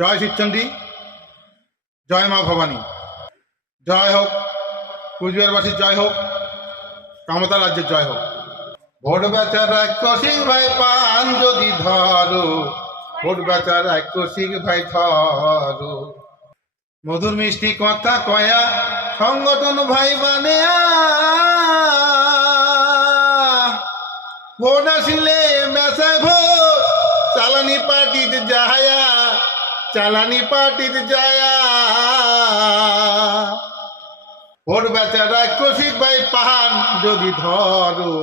জয় শিবচণ্ডী, জয় মা ভবানী, জয় হোক কুচবিহারবাসীর জয় হোক, কামতা রাজ্যের জয় হোক। ভোট বেচার রাক্ষসিক ভাই পান যদি ধরো, ভোট বেচার রাক্ষসিক ভাই ধরো, মধুর মিষ্টি কথা কয়া সংগঠন ভাই মানে ভোট আসিলে মেসায় ভোট চালানি পার্টিতে যায়া, চালানি পার্টিতে যায়া। ভোট বেচার রাক্ষসিক ভাই পান যদি ধরো,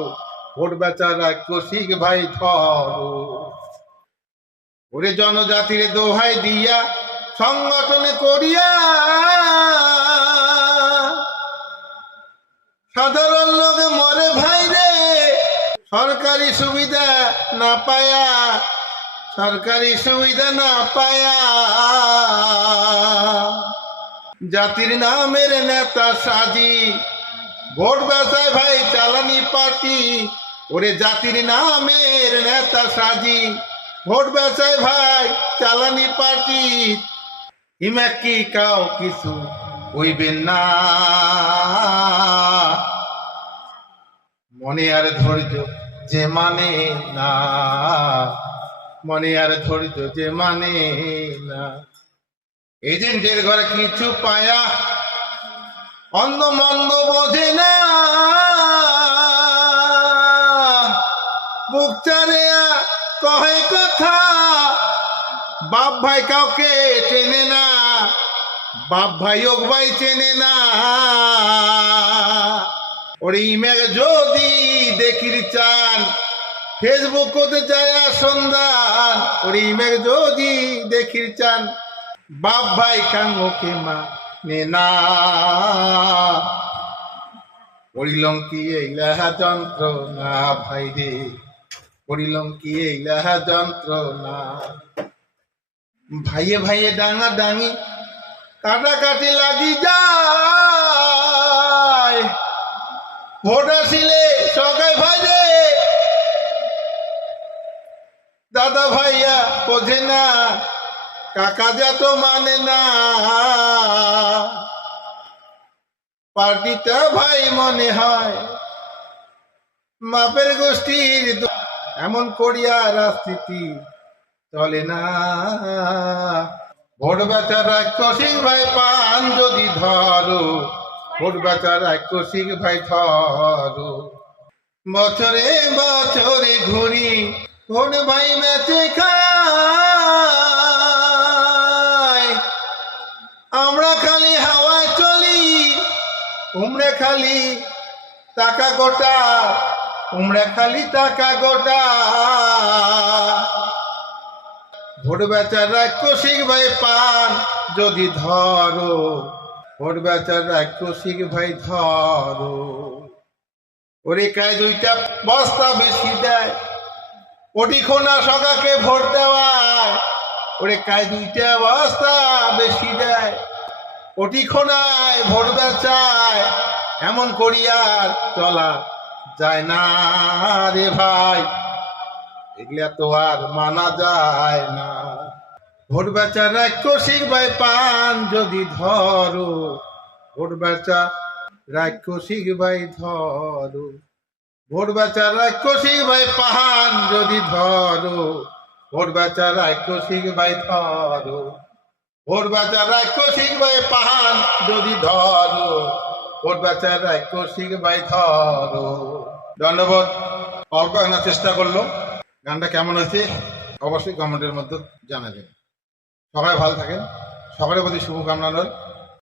ভোট বেচার রাক্ষসিক ভাই ধরো। ওরে জনজাতির দোহাই দিয়া সংগঠনে করিয়া সাধারণ লোক মরে ভাই রে, সরকারি সুবিধা না পায়া, সরকারি সুবিধা না পায়া। জাতির নামের নেতা সাজি ভোট বেচায় ভাই চালানি পার্টি। ওরে জাতির নামের নেতা সাজি ভোট বেচায় ভাই চালানি পার্টি। ইমা কি কাও কিছু হইবে না, মনে আর ধৈর্য যে মানে না, মনে আর ধৈর্য যে মানে না। এজেন্টের ঘরে কিছু পায়া অন্ধ মন্দ বোঝে না, বুক চারিয়া কহে কথা, বাপ ভাই কাউকে চেনে না, বাপ ভাই ওক ভাই চেনে না। ওরে ইমেল যদি দেখির চান ফেসবুক করতে যায় সন্ধান, ওরে ইমেল যদি দেখির চান বাপ ভাই কাঙ্গকে মানে না। করিলং কি এইলাহা যন্ত্রণা ভাই রে, করিলং কি এইলাহা যন্ত্রণা। ভাইয়ে ভাইয়ে ডাঙা ডাঙি কাটাকাটি লাগি যায়, ভোট আসিলে সকাই ভাই রে দাদা ভাইয়া বোঝে না, কাকা যা তো মানে না। পার্টিটা ভাই মনে হয় মাপের গোষ্ঠীর, এমন করিয়া রাজনীতি চলে না। ভোট বেচার রাক্ষসিক ভাই পান যদি ধরো, ভোট বেচার রাক্ষসিক ভাই ধরো। বছরে বছরে ঘুরি ভোট ভাই বেচে খায়, আমরা খালি হাওয়ায় চলি, উমরে খালি টাকা গোটা, উমরে খালি টাকা গোটা। ভোট বেচার রাক্ষসিক ভাই পান যদি ধরো, ভোট বেচার রাক্ষসিক ভাই ধরো। ওরে কায় দুইটা বস্তা বেশি দেয়, ওটি খোনা সকাকে ভোট দেওয়ায়। ওরে কায় দুইটা বস্তা বেশি দেয়, ওটি খোনায় ভোট বেচায়। এমন করিয়ার চলা যায় না রে ভাই, এগুলা তো আর মানা যায় না। ভোট বেচার রাক্ষসিক ভাই পান যদি ধরো, ভোট বেচা রাক্ষসিক ভাই ধরো। ভোট বেচার রাক্ষসিক ভাই পান যদি ধরো, ভোট বেচার রাক্ষসিক ভাই ধরো। ভোট বেচার রাক্ষসিক ভাই পান যদি ধরো, ভোট বেচার রাক্ষসিক ভাই ধরো। ধন্যবাদ। অল্প আনার চেষ্টা করলো। গানটা কেমন হয়েছে অবশ্যই কমেন্টের মধ্যে জানাবেন। সবাই ভালো থাকেন, সবার প্রতি শুভকামনা রইল।